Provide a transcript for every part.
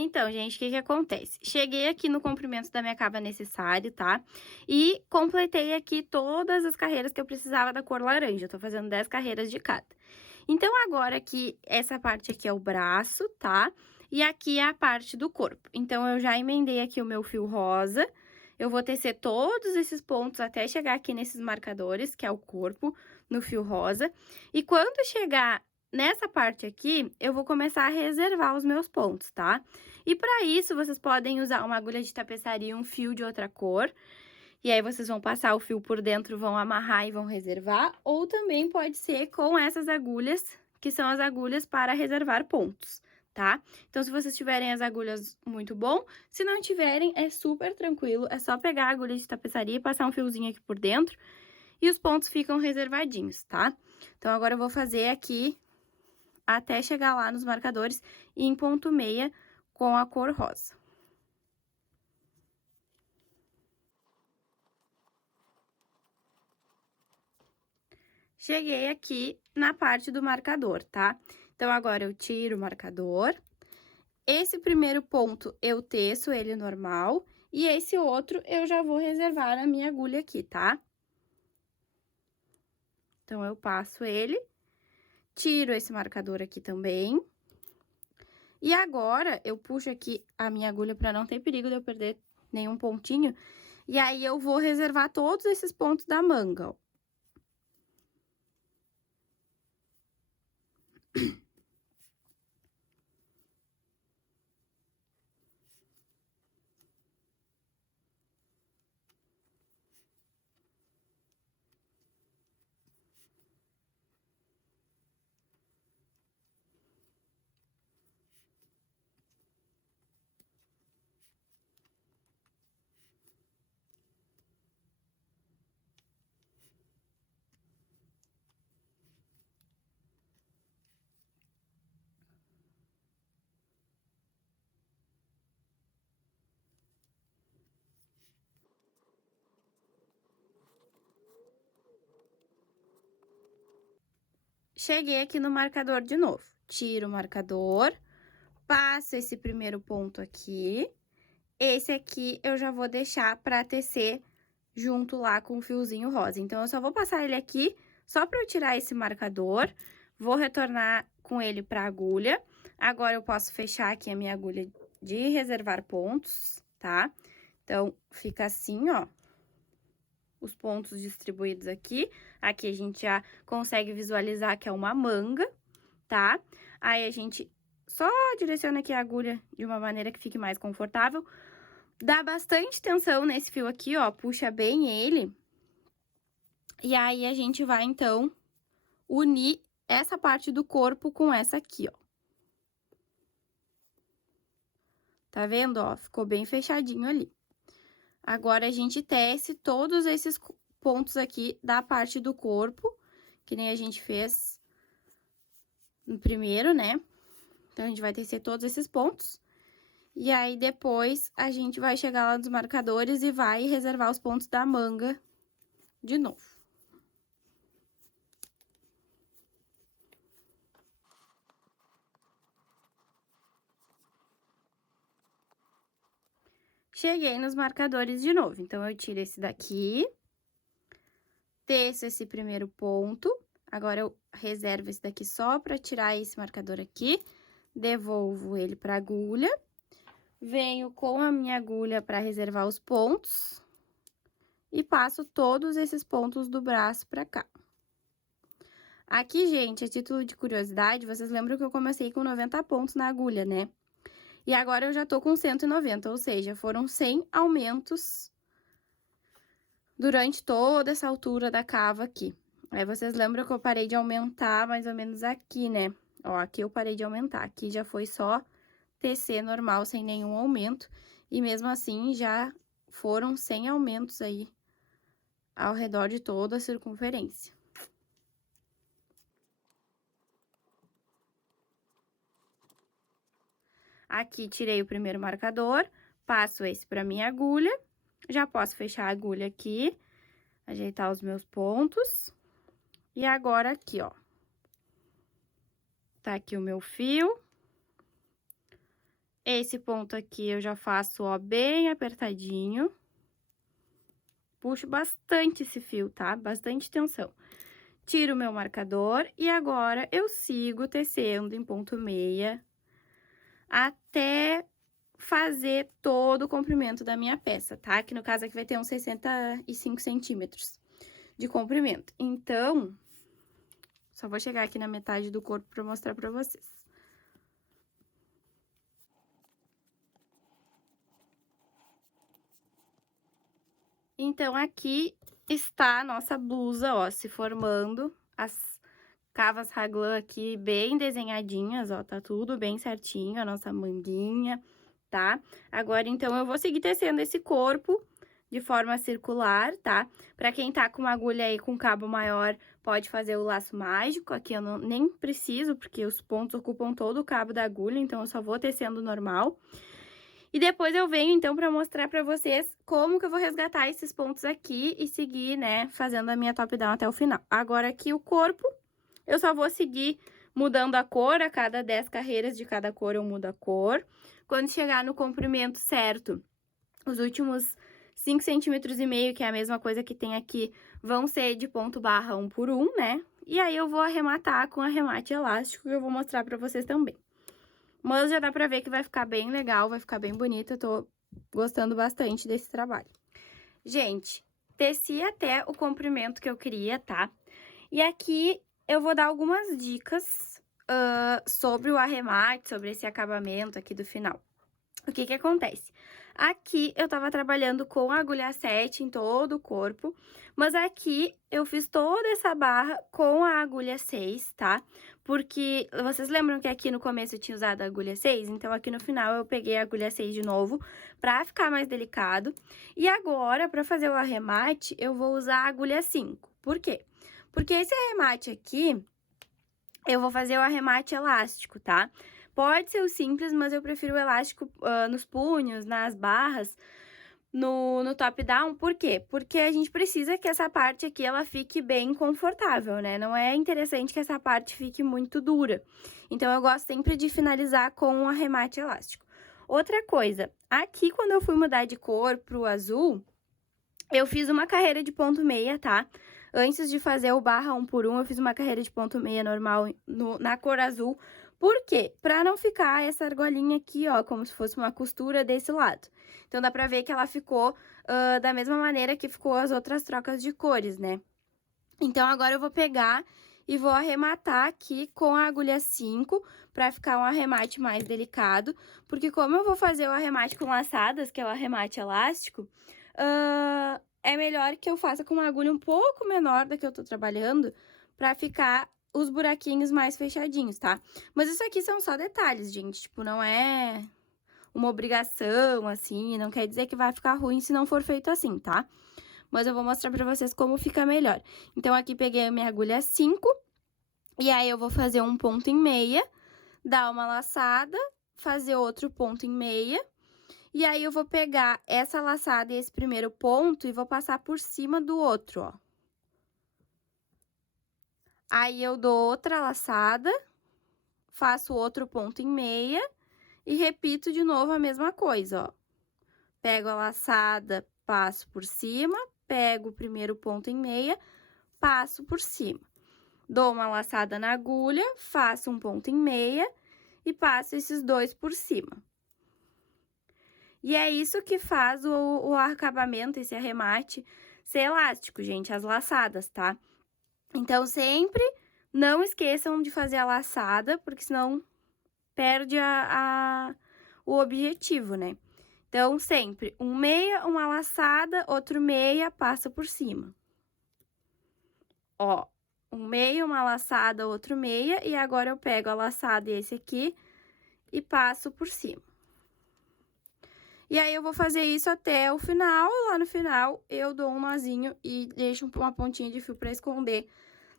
Então, gente, o que que acontece? Cheguei aqui no comprimento da minha cava necessário, tá? E completei aqui todas as carreiras que eu precisava da cor laranja. Eu tô fazendo 10 carreiras de cada. Então, agora aqui, essa parte aqui é o braço, tá? E aqui é a parte do corpo. Então, eu já emendei aqui o meu fio rosa. Eu vou tecer todos esses pontos até chegar aqui nesses marcadores, que é o corpo, no fio rosa. E quando chegar nessa parte aqui, eu vou começar a reservar os meus pontos, tá? E para isso, vocês podem usar uma agulha de tapeçaria e um fio de outra cor. E aí, vocês vão passar o fio por dentro, vão amarrar e vão reservar. Ou também pode ser com essas agulhas, que são as agulhas para reservar pontos, tá? Então, se vocês tiverem as agulhas, muito bom. Se não tiverem, é super tranquilo. É só pegar a agulha de tapeçaria e passar um fiozinho aqui por dentro. E os pontos ficam reservadinhos, tá? Então, agora eu vou fazer aqui até chegar lá nos marcadores e em ponto meia com a cor rosa. Cheguei aqui na parte do marcador, tá? Então, agora eu tiro o marcador. Esse primeiro ponto eu teço ele normal e esse outro eu já vou reservar na minha agulha aqui, tá? Então, eu passo ele, tiro esse marcador aqui também. E agora, eu puxo aqui a minha agulha para não ter perigo de eu perder nenhum pontinho. E aí, eu vou reservar todos esses pontos da manga, ó. Cheguei aqui no marcador de novo. Tiro o marcador, passo esse primeiro ponto aqui. Esse aqui eu já vou deixar pra tecer junto lá com o fiozinho rosa. Então, eu só vou passar ele aqui, só pra eu tirar esse marcador. Vou retornar com ele pra agulha. Agora, eu posso fechar aqui a minha agulha de reservar pontos, tá? Então, fica assim, ó. Os pontos distribuídos aqui. Aqui a gente já consegue visualizar que é uma manga, tá? Aí, a gente só direciona aqui a agulha de uma maneira que fique mais confortável. Dá bastante tensão nesse fio aqui, ó, puxa bem ele. E aí, a gente vai, então, unir essa parte do corpo com essa aqui, ó. Tá vendo, ó? Ficou bem fechadinho ali. Agora, a gente tece todos esses pontos aqui da parte do corpo, que nem a gente fez no primeiro, né? Então, a gente vai tecer todos esses pontos. E aí, depois, a gente vai chegar lá nos marcadores e vai reservar os pontos da manga de novo. Cheguei nos marcadores de novo, então, eu tiro esse daqui, teço esse primeiro ponto, agora eu reservo esse daqui só pra tirar esse marcador aqui, devolvo ele pra agulha, venho com a minha agulha pra reservar os pontos e passo todos esses pontos do braço pra cá. Aqui, gente, a título de curiosidade, vocês lembram que eu comecei com 90 pontos na agulha, né? E agora, eu já tô com 190, ou seja, foram 100 aumentos durante toda essa altura da cava aqui. Aí, vocês lembram que eu parei de aumentar mais ou menos aqui, né? Ó, aqui eu parei de aumentar, aqui já foi só tecer normal, sem nenhum aumento. E mesmo assim, já foram 100 aumentos aí ao redor de toda a circunferência. Aqui, tirei o primeiro marcador, passo esse pra minha agulha. Já posso fechar a agulha aqui, ajeitar os meus pontos. E agora, aqui, ó. Tá aqui o meu fio. Esse ponto aqui eu já faço, ó, bem apertadinho. Puxo bastante esse fio, tá? Bastante tensão. Tiro o meu marcador e agora eu sigo tecendo em ponto meia até fazer todo o comprimento da minha peça, tá? Que no caso aqui vai ter uns 65 centímetros de comprimento. Então, só vou chegar aqui na metade do corpo pra mostrar pra vocês. Então, aqui está a nossa blusa, ó, se formando. As cavas raglan aqui bem desenhadinhas, ó, tá tudo bem certinho, a nossa manguinha, tá? Agora, então, eu vou seguir tecendo esse corpo de forma circular, tá? Pra quem tá com uma agulha aí com cabo maior, pode fazer o laço mágico. Aqui eu nem preciso, porque os pontos ocupam todo o cabo da agulha, então eu só vou tecendo normal. E depois eu venho, então, pra mostrar pra vocês como que eu vou resgatar esses pontos aqui e seguir, né, fazendo a minha top down até o final. Agora, aqui o corpo, eu só vou seguir mudando a cor, a cada 10 carreiras de cada cor eu mudo a cor. Quando chegar no comprimento certo, os últimos 5,5 centímetros, que é a mesma coisa que tem aqui, vão ser de ponto barra 1 por 1, né? E aí, eu vou arrematar com arremate elástico, que eu vou mostrar pra vocês também. Mas já dá pra ver que vai ficar bem legal, vai ficar bem bonito, eu tô gostando bastante desse trabalho. Gente, teci até o comprimento que eu queria, tá? E aqui eu vou dar algumas dicas sobre o arremate, sobre esse acabamento aqui do final. O que que acontece? Aqui eu tava trabalhando com a agulha 7 em todo o corpo, mas aqui eu fiz toda essa barra com a agulha 6, tá? Porque vocês lembram que aqui no começo eu tinha usado a agulha 6? Então, aqui no final eu peguei a agulha 6 de novo pra ficar mais delicado. E agora, pra fazer o arremate, eu vou usar a agulha 5. Por quê? Porque esse arremate aqui, eu vou fazer o arremate elástico, tá? Pode ser o simples, mas eu prefiro o elástico nos punhos, nas barras, no top down. Por quê? Porque a gente precisa que essa parte aqui, ela fique bem confortável, né? Não é interessante que essa parte fique muito dura. Então, eu gosto sempre de finalizar com um arremate elástico. Outra coisa, aqui quando eu fui mudar de cor pro azul, eu fiz uma carreira de ponto meia, tá? Antes de fazer o barra 1 por 1, eu fiz uma carreira de ponto meia normal na cor azul. Por quê? Pra não ficar essa argolinha aqui, ó, como se fosse uma costura desse lado. Então, dá pra ver que ela ficou da mesma maneira que ficou as outras trocas de cores, né? Então, agora eu vou pegar e vou arrematar aqui com a agulha 5, pra ficar um arremate mais delicado. Porque como eu vou fazer o arremate com laçadas, que é o arremate elástico, é melhor que eu faça com uma agulha um pouco menor da que eu tô trabalhando, pra ficar os buraquinhos mais fechadinhos, tá? Mas isso aqui são só detalhes, gente, tipo, não é uma obrigação, assim, não quer dizer que vai ficar ruim se não for feito assim, tá? Mas eu vou mostrar pra vocês como fica melhor. Então, aqui peguei a minha agulha 5, e aí eu vou fazer um ponto em meia, dar uma laçada, fazer outro ponto em meia, e aí eu vou pegar essa laçada e esse primeiro ponto e vou passar por cima do outro, ó. Aí, eu dou outra laçada, faço outro ponto em meia e repito de novo a mesma coisa, ó. Pego a laçada, passo por cima, pego o primeiro ponto em meia, passo por cima. Dou uma laçada na agulha, faço um ponto em meia e passo esses dois por cima. E é isso que faz o acabamento, esse arremate, ser elástico, gente, as laçadas, tá? Então, sempre não esqueçam de fazer a laçada, porque senão perde o objetivo, né? Então, sempre um meia, uma laçada, outro meia, passa por cima. Ó, um meia, uma laçada, outro meia, e agora eu pego a laçada e esse aqui e passo por cima. E aí, eu vou fazer isso até o final, lá no final eu dou um nozinho e deixo uma pontinha de fio pra esconder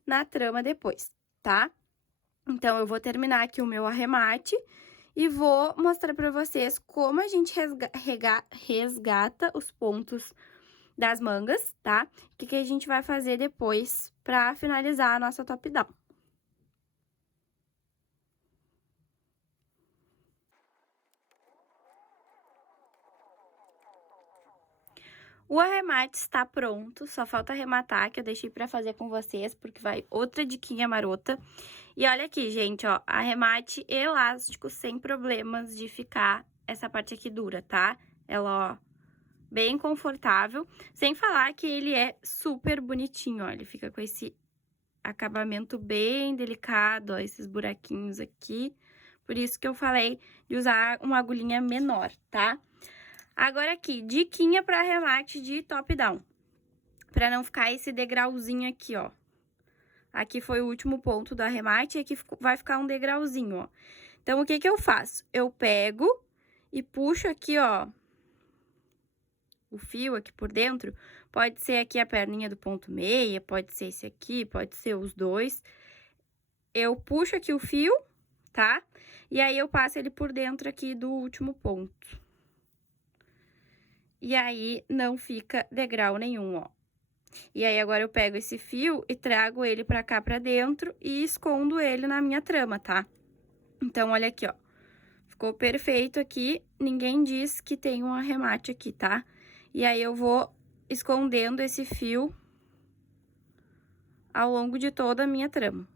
na trama depois, tá? Então, eu vou terminar aqui o meu arremate e vou mostrar pra vocês como a gente resgata os pontos das mangas, tá? O que a gente vai fazer depois pra finalizar a nossa top down. O arremate está pronto, só falta arrematar, que eu deixei pra fazer com vocês, porque vai outra diquinha marota. E olha aqui, gente, ó, arremate elástico sem problemas de ficar essa parte aqui dura, tá? Ela, ó, bem confortável, sem falar que ele é super bonitinho, ó, ele fica com esse acabamento bem delicado, ó, esses buraquinhos aqui. Por isso que eu falei de usar uma agulhinha menor, tá? Agora aqui, diquinha para arremate de top-down, para não ficar esse degrauzinho aqui, ó. Aqui foi o último ponto do arremate e aqui vai ficar um degrauzinho, ó. Então, o que que eu faço? Eu pego e puxo aqui, ó, o fio aqui por dentro. Pode ser aqui a perninha do ponto meia, pode ser esse aqui, pode ser os dois. Eu puxo aqui o fio, tá? E aí, eu passo ele por dentro aqui do último ponto. E aí, não fica degrau nenhum, ó. E aí, agora eu pego esse fio e trago ele pra cá pra dentro e escondo ele na minha trama, tá? Então, olha aqui, ó. Ficou perfeito aqui, ninguém diz que tem um arremate aqui, tá? E aí, eu vou escondendo esse fio ao longo de toda a minha trama.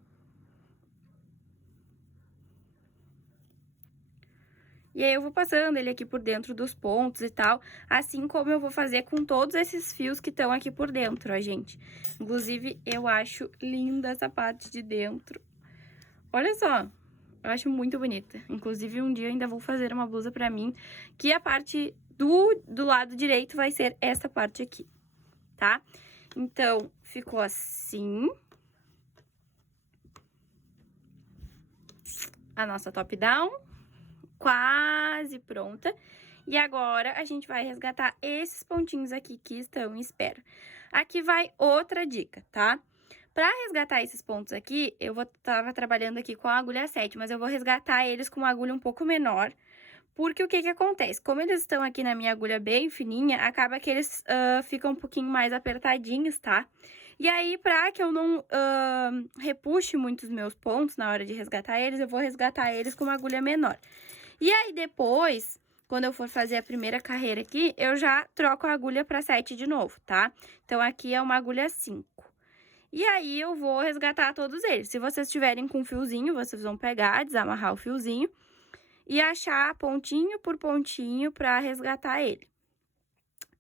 E aí, eu vou passando ele aqui por dentro dos pontos e tal, assim como eu vou fazer com todos esses fios que estão aqui por dentro, ó, gente. Inclusive, eu acho linda essa parte de dentro. Olha só, eu acho muito bonita. Inclusive, um dia eu ainda vou fazer uma blusa pra mim, que a parte do lado direito vai ser essa parte aqui, tá? Então, ficou assim. A nossa top-down. Quase pronta. E agora, a gente vai resgatar esses pontinhos aqui que estão em espera. Aqui vai outra dica, tá? Pra resgatar esses pontos aqui, tava trabalhando aqui com a agulha 7, mas eu vou resgatar eles com uma agulha um pouco menor. Porque o que que acontece? Como eles estão aqui na minha agulha bem fininha, acaba que eles ficam um pouquinho mais apertadinhos, tá? E aí, pra que eu não repuxe muito os meus pontos na hora de resgatar eles, eu vou resgatar eles com uma agulha menor. E aí, depois, quando eu for fazer a primeira carreira aqui, eu já troco a agulha pra 7 de novo, tá? Então, aqui é uma agulha 5. E aí, eu vou resgatar todos eles. Se vocês tiverem com fiozinho, vocês vão pegar, desamarrar o fiozinho e achar pontinho por pontinho pra resgatar ele.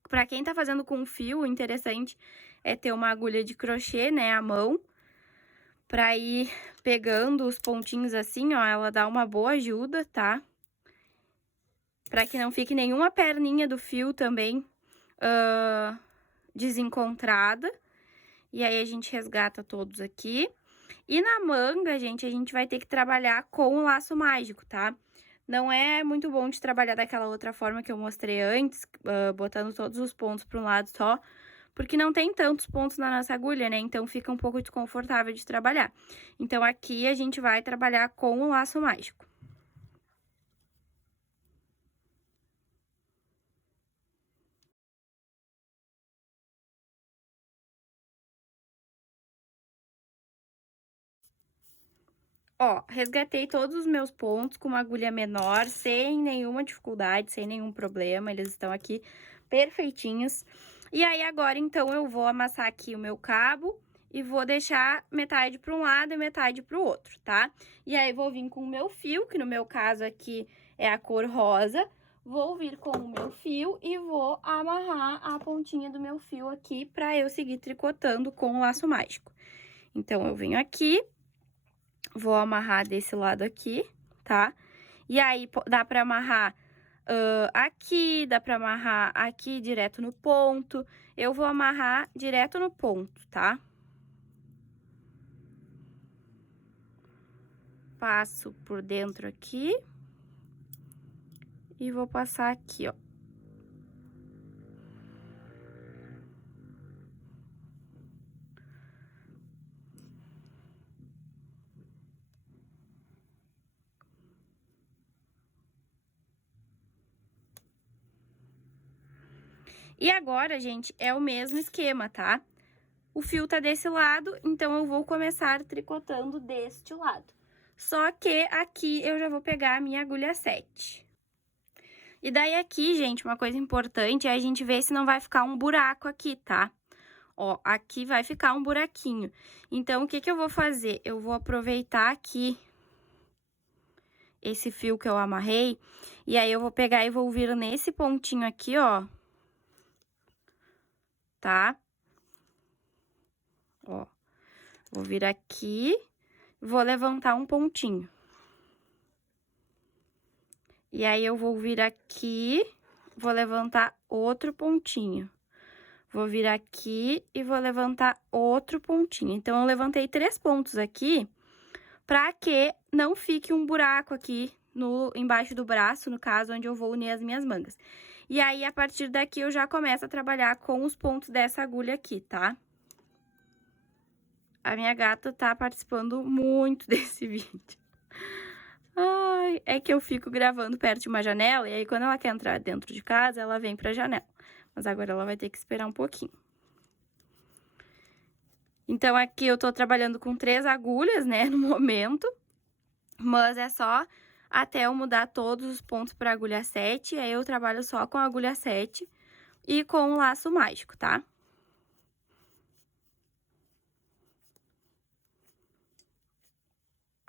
Pra quem tá fazendo com fio, o interessante é ter uma agulha de crochê, né, à mão, pra ir pegando os pontinhos assim, ó, ela dá uma boa ajuda, tá? Pra que não fique nenhuma perninha do fio também desencontrada. E aí, a gente resgata todos aqui. E na manga, gente, a gente vai ter que trabalhar com o laço mágico, tá? Não é muito bom de trabalhar daquela outra forma que eu mostrei antes, botando todos os pontos para um lado só, porque não tem tantos pontos na nossa agulha, né? Então, fica um pouco desconfortável de trabalhar. Então, aqui a gente vai trabalhar com o laço mágico. Ó, resgatei todos os meus pontos com uma agulha menor, sem nenhuma dificuldade, sem nenhum problema, eles estão aqui perfeitinhos. E aí, agora, então, eu vou amassar aqui o meu cabo e vou deixar metade para um lado e metade para o outro, tá? E aí, vou vir com o meu fio, que no meu caso aqui é a cor rosa, vou vir com o meu fio e vou amarrar a pontinha do meu fio aqui para eu seguir tricotando com o laço mágico. Então, eu venho aqui, vou amarrar desse lado aqui, tá? E aí, dá pra amarrar aqui, dá pra amarrar aqui direto no ponto. Eu vou amarrar direto no ponto, tá? Passo por dentro aqui. E vou passar aqui, ó. E agora, gente, é o mesmo esquema, tá? O fio tá desse lado, então eu vou começar tricotando deste lado. Só que aqui eu já vou pegar a minha agulha 7. E daí aqui, gente, uma coisa importante é a gente ver se não vai ficar um buraco aqui, tá? Ó, aqui vai ficar um buraquinho. Então, o que que eu vou fazer? Eu vou aproveitar aqui esse fio que eu amarrei, e aí eu vou pegar e vou vir nesse pontinho aqui, ó. Tá? Ó, vou vir aqui, vou levantar um pontinho. E aí, eu vou vir aqui, vou levantar outro pontinho. Vou vir aqui e vou levantar outro pontinho. Então, eu levantei 3 pontos aqui, pra que não fique um buraco aqui embaixo do braço, no caso, onde eu vou unir as minhas mangas. E aí, a partir daqui, eu já começo a trabalhar com os pontos dessa agulha aqui, tá? A minha gata tá participando muito desse vídeo. Ai, é que eu fico gravando perto de uma janela, e aí quando ela quer entrar dentro de casa, ela vem pra janela. Mas agora ela vai ter que esperar um pouquinho. Então, aqui eu tô trabalhando com 3 agulhas, né, no momento. Mas é só até eu mudar todos os pontos pra agulha 7, aí eu trabalho só com a agulha 7 e com o laço mágico, tá?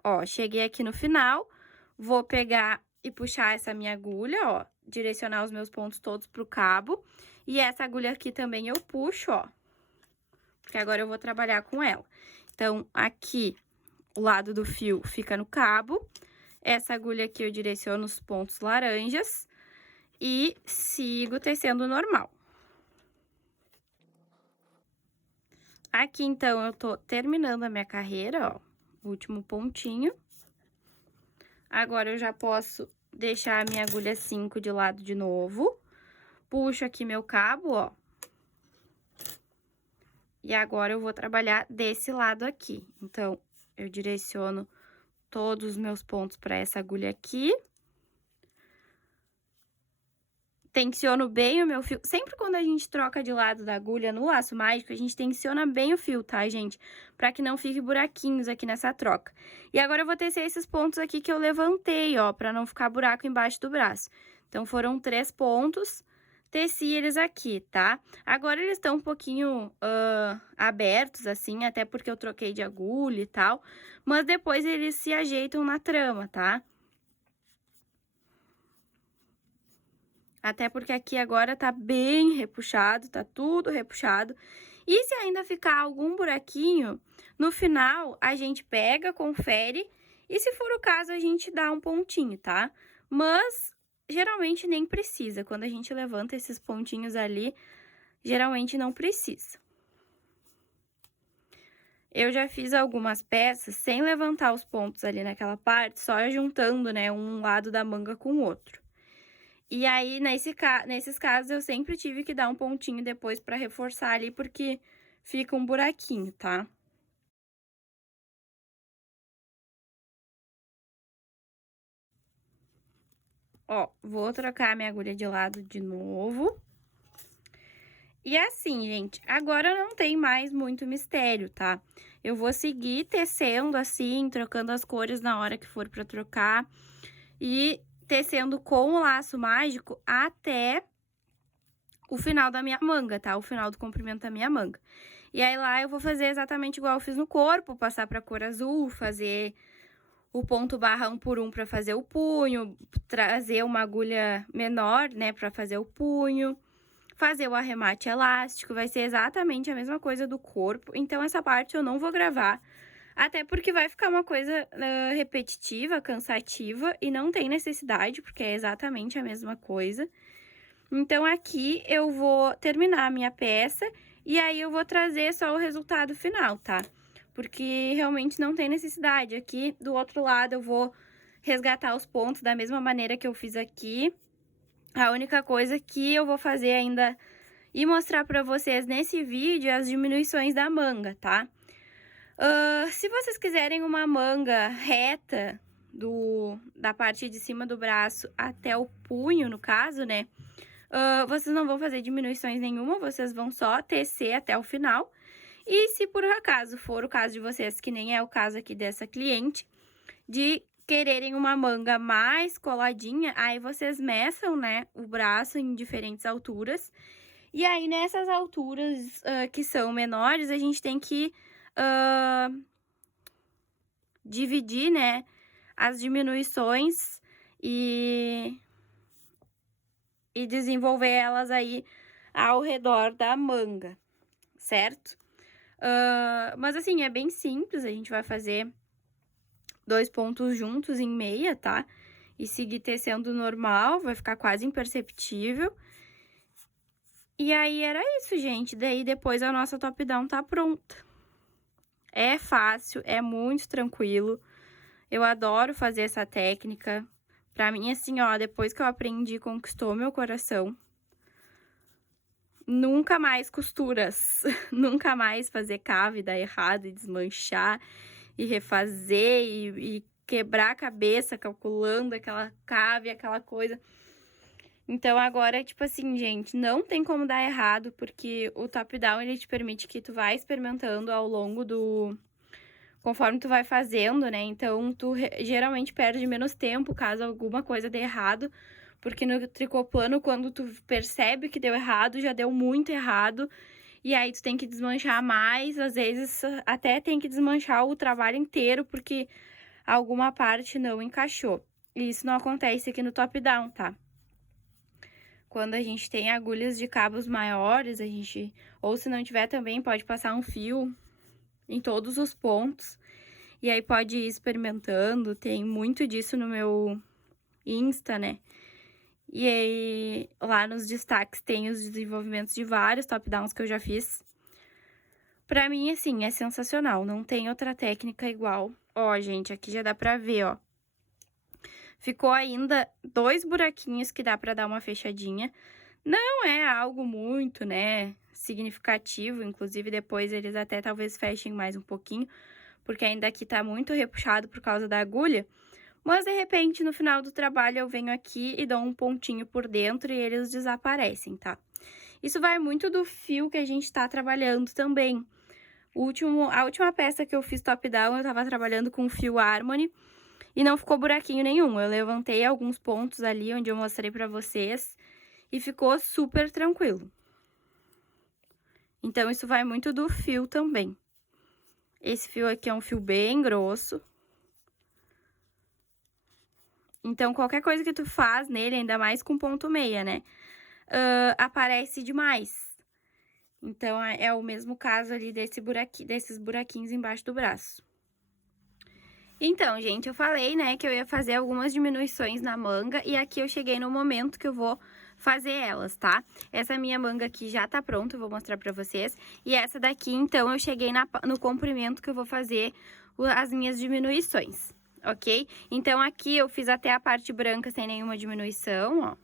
Ó, cheguei aqui no final, vou pegar e puxar essa minha agulha, ó, direcionar os meus pontos todos pro cabo. E essa agulha aqui também eu puxo, ó, porque agora eu vou trabalhar com ela. Então, aqui, o lado do fio fica no cabo. Essa agulha aqui eu direciono os pontos laranjas e sigo tecendo normal. Aqui, então, eu tô terminando a minha carreira, ó, o último pontinho. Agora, eu já posso deixar a minha agulha 5 de lado de novo. Puxo aqui meu cabo, ó. E agora, eu vou trabalhar desse lado aqui. Então, eu direciono todos os meus pontos para essa agulha aqui. Tensiono bem o meu fio. Sempre quando a gente troca de lado da agulha no laço mágico, a gente tensiona bem o fio, tá, gente? Pra que não fique buraquinhos aqui nessa troca. E agora, eu vou tecer esses pontos aqui que eu levantei, ó, pra não ficar buraco embaixo do braço. Então, foram 3 pontos, teci eles aqui, tá? Agora, eles estão um pouquinho abertos, assim, até porque eu troquei de agulha e tal. Mas depois, eles se ajeitam na trama, tá? Até porque aqui agora tá bem repuxado, tá tudo repuxado. E se ainda ficar algum buraquinho, no final a gente pega, confere e se for o caso a gente dá um pontinho, tá? Mas geralmente nem precisa, quando a gente levanta esses pontinhos ali, geralmente não precisa. Eu já fiz algumas peças sem levantar os pontos ali naquela parte, só juntando, né, um lado da manga com o outro. E aí, nesses casos, eu sempre tive que dar um pontinho depois pra reforçar ali, porque fica um buraquinho, tá? Ó, vou trocar minha agulha de lado de novo. E assim, gente, agora não tem mais muito mistério, tá? Eu vou seguir tecendo assim, trocando as cores na hora que for pra trocar. E tecendo com o laço mágico até o final da minha manga, tá? O final do comprimento da minha manga. E aí, lá eu vou fazer exatamente igual eu fiz no corpo, passar pra cor azul, fazer o ponto barra 1 por 1 pra fazer o punho, trazer uma agulha menor, né, pra fazer o punho, fazer o arremate elástico, vai ser exatamente a mesma coisa do corpo. Então, essa parte eu não vou gravar, até porque vai ficar uma coisa repetitiva, cansativa, e não tem necessidade, porque é exatamente a mesma coisa. Então, aqui eu vou terminar a minha peça e aí eu vou trazer só o resultado final, tá? Porque realmente não tem necessidade. Aqui, do outro lado, eu vou resgatar os pontos da mesma maneira que eu fiz aqui. A única coisa que eu vou fazer ainda e mostrar pra vocês nesse vídeo é as diminuições da manga, tá? Se vocês quiserem uma manga reta da parte de cima do braço até o punho, no caso, né? Vocês não vão fazer diminuições nenhuma, vocês vão só tecer até o final. E se por acaso for o caso de vocês, que nem é o caso aqui dessa cliente, de quererem uma manga mais coladinha, aí vocês meçam, né, o braço em diferentes alturas. E aí, nessas alturas que são menores, a gente tem que dividir, né, as diminuições e desenvolver elas aí ao redor da manga, certo? Mas assim, é bem simples, a gente vai fazer 2 pontos juntos em meia, tá? E seguir tecendo normal, vai ficar quase imperceptível. E aí, era isso, gente. Daí, depois a nossa top down tá pronta. É fácil, é muito tranquilo. Eu adoro fazer essa técnica. Pra mim, assim, ó, depois que eu aprendi, conquistou meu coração. Nunca mais costuras. Nunca mais fazer cava e dar errado e desmanchar e refazer e quebrar a cabeça calculando aquela cava e aquela coisa. Então, agora, tipo assim, gente, não tem como dar errado, porque o top-down, ele te permite que tu vai experimentando ao longo do... Conforme tu vai fazendo, né? Então, tu geralmente perde menos tempo caso alguma coisa dê errado, porque no tricô plano, quando tu percebe que deu errado, já deu muito errado, e aí tu tem que desmanchar mais, às vezes até tem que desmanchar o trabalho inteiro, porque alguma parte não encaixou. E isso não acontece aqui no top-down, tá? Quando a gente tem agulhas de cabos maiores, a gente... Ou se não tiver também, pode passar um fio em todos os pontos. E aí pode ir experimentando, tem muito disso no meu Insta, né? E aí, lá nos destaques tem os desenvolvimentos de vários top-downs que eu já fiz. Pra mim, assim, é sensacional, não tem outra técnica igual. Ó, gente, aqui já dá pra ver, ó. Ficou ainda 2 buraquinhos que dá pra dar uma fechadinha. Não é algo muito, né, significativo, inclusive depois eles até talvez fechem mais um pouquinho, porque ainda aqui tá muito repuxado por causa da agulha. Mas, de repente, no final do trabalho, eu venho aqui e dou um pontinho por dentro e eles desaparecem, tá? Isso vai muito do fio que a gente tá trabalhando também. A última peça que eu fiz top-down, eu tava trabalhando com fio Harmony e não ficou buraquinho nenhum. Eu levantei alguns pontos ali onde eu mostrei pra vocês e ficou super tranquilo. Então, isso vai muito do fio também. Esse fio aqui é um fio bem grosso. Então, qualquer coisa que tu faz nele, ainda mais com ponto meia, né? Aparece demais. Então, é o mesmo caso ali desses buraquinhos embaixo do braço. Então, gente, eu falei, né, que eu ia fazer algumas diminuições na manga. E aqui eu cheguei no momento que eu vou fazer elas, tá? Essa minha manga aqui já tá pronta, eu vou mostrar pra vocês. E essa daqui, então, eu cheguei no comprimento que eu vou fazer as minhas diminuições. Ok? Então, aqui eu fiz até a parte branca sem nenhuma diminuição, ó.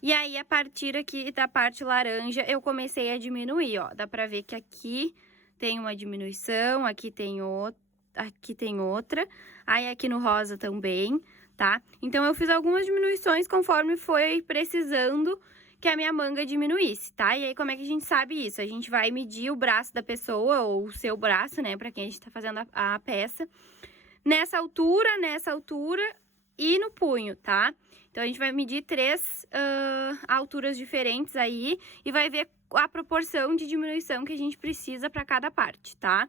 E aí, a partir aqui da parte laranja, eu comecei a diminuir, ó. Dá pra ver que aqui tem uma diminuição, aqui tem outra, aí aqui no rosa também, tá? Então, eu fiz algumas diminuições conforme foi precisando que a minha manga diminuísse, tá? E aí, como é que a gente sabe isso? A gente vai medir o braço da pessoa, ou o seu braço, né, pra quem a gente tá fazendo a peça, nessa altura e no punho, tá? Então, a gente vai medir 3 alturas diferentes aí e vai ver a proporção de diminuição que a gente precisa para cada parte, tá?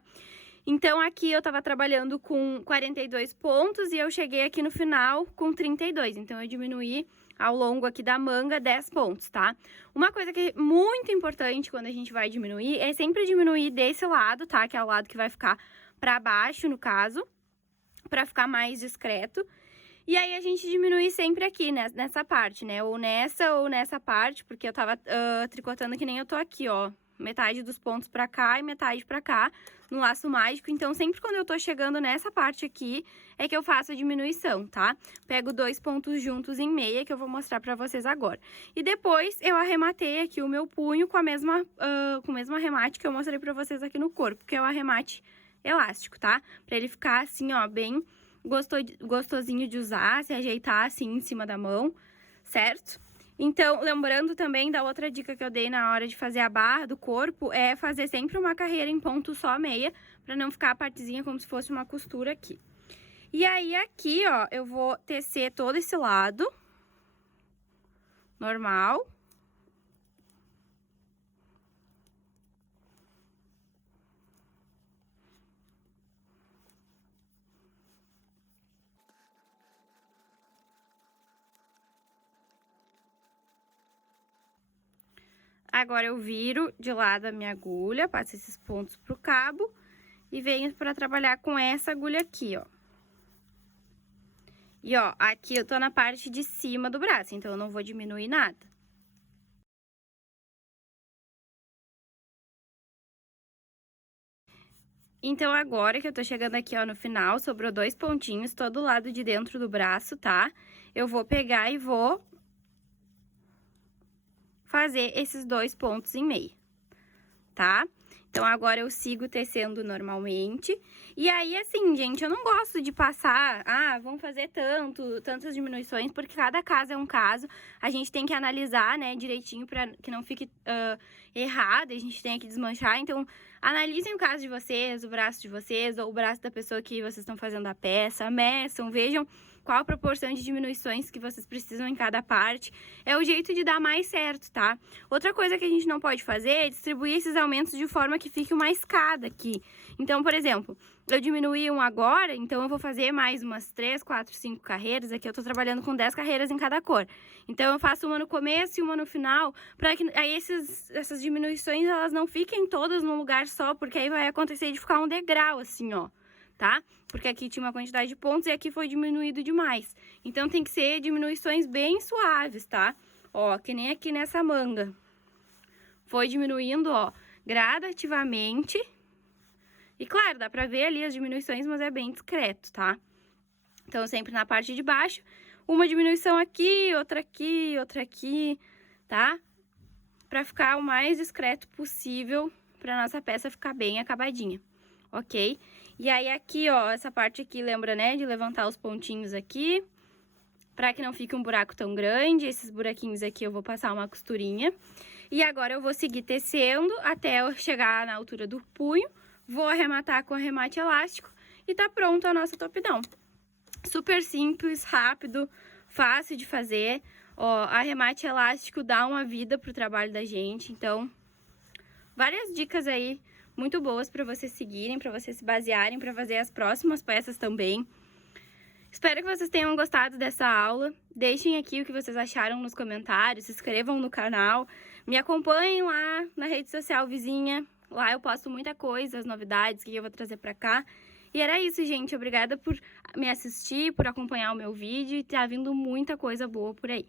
Então, aqui eu tava trabalhando com 42 pontos e eu cheguei aqui no final com 32. Então, eu diminuí ao longo aqui da manga 10 pontos, tá? Uma coisa que é muito importante quando a gente vai diminuir é sempre diminuir desse lado, tá? Que é o lado que vai ficar para baixo, no caso, para ficar mais discreto. E aí, a gente diminui sempre aqui, né, nessa parte, né? Ou nessa parte, porque eu tava tricotando que nem eu tô aqui, ó. Metade dos pontos pra cá e metade pra cá, no laço mágico. Então, sempre quando eu tô chegando nessa parte aqui, é que eu faço a diminuição, tá? Pego 2 pontos juntos em meia, que eu vou mostrar pra vocês agora. E depois, eu arrematei aqui o meu punho com com o mesmo arremate que eu mostrei pra vocês aqui no corpo, que é o arremate elástico, tá? Pra ele ficar assim, ó, bem gostosinho de usar, se ajeitar assim em cima da mão, certo? Então, lembrando também da outra dica que eu dei na hora de fazer a barra do corpo, é fazer sempre uma carreira em ponto só meia, pra não ficar a partezinha como se fosse uma costura aqui. E aí, aqui, ó, eu vou tecer todo esse lado. Normal. Agora, eu viro de lado a minha agulha, passo esses pontos pro cabo e venho pra trabalhar com essa agulha aqui, ó. E, ó, aqui eu tô na parte de cima do braço, então eu não vou diminuir nada. Então, agora que eu tô chegando aqui, ó, no final, sobrou 2 pontinhos todo lado de dentro do braço, tá? Eu vou pegar e vou fazer esses 2 pontos em meio, tá? Então, agora eu sigo tecendo normalmente. E aí, assim, gente, eu não gosto de passar, vamos fazer tantas diminuições, porque cada caso é um caso. A gente tem que analisar, né, direitinho pra que não fique errado, a gente tem que desmanchar. Então, analisem o caso de vocês, o braço de vocês, ou o braço da pessoa que vocês estão fazendo a peça, meçam, vejam qual a proporção de diminuições que vocês precisam em cada parte. É o jeito de dar mais certo, tá? Outra coisa que a gente não pode fazer é distribuir esses aumentos de forma que fique uma escada aqui. Então, por exemplo, eu diminuí um agora, então eu vou fazer mais umas 3, 4, 5 carreiras. Aqui eu tô trabalhando com 10 carreiras em cada cor. Então, eu faço uma no começo e uma no final, para que aí essas diminuições, elas não fiquem todas num lugar só, porque aí vai acontecer de ficar um degrau, assim, ó, tá? Porque aqui tinha uma quantidade de pontos e aqui foi diminuído demais. Então, tem que ser diminuições bem suaves, tá? Ó, que nem aqui nessa manga. Foi diminuindo, ó, gradativamente. E, claro, dá pra ver ali as diminuições, mas é bem discreto, tá? Então, sempre na parte de baixo, uma diminuição aqui, outra aqui, tá? Pra ficar o mais discreto possível, pra nossa peça ficar bem acabadinha, ok? E aí, aqui, ó, essa parte aqui, lembra, né, de levantar os pontinhos aqui, pra que não fique um buraco tão grande. Esses buraquinhos aqui eu vou passar uma costurinha. E agora eu vou seguir tecendo até eu chegar na altura do punho, vou arrematar com arremate elástico e tá pronto a nossa top down. Super simples, rápido, fácil de fazer. Ó, arremate elástico dá uma vida pro trabalho da gente, então várias dicas aí muito boas pra vocês seguirem, pra vocês se basearem pra fazer as próximas peças também. Espero que vocês tenham gostado dessa aula. Deixem aqui o que vocês acharam nos comentários, se inscrevam no canal, me acompanhem lá na rede social vizinha. Lá eu posto muita coisa, as novidades que eu vou trazer pra cá. E era isso, gente. Obrigada por me assistir, por acompanhar o meu vídeo, e tá vindo muita coisa boa por aí.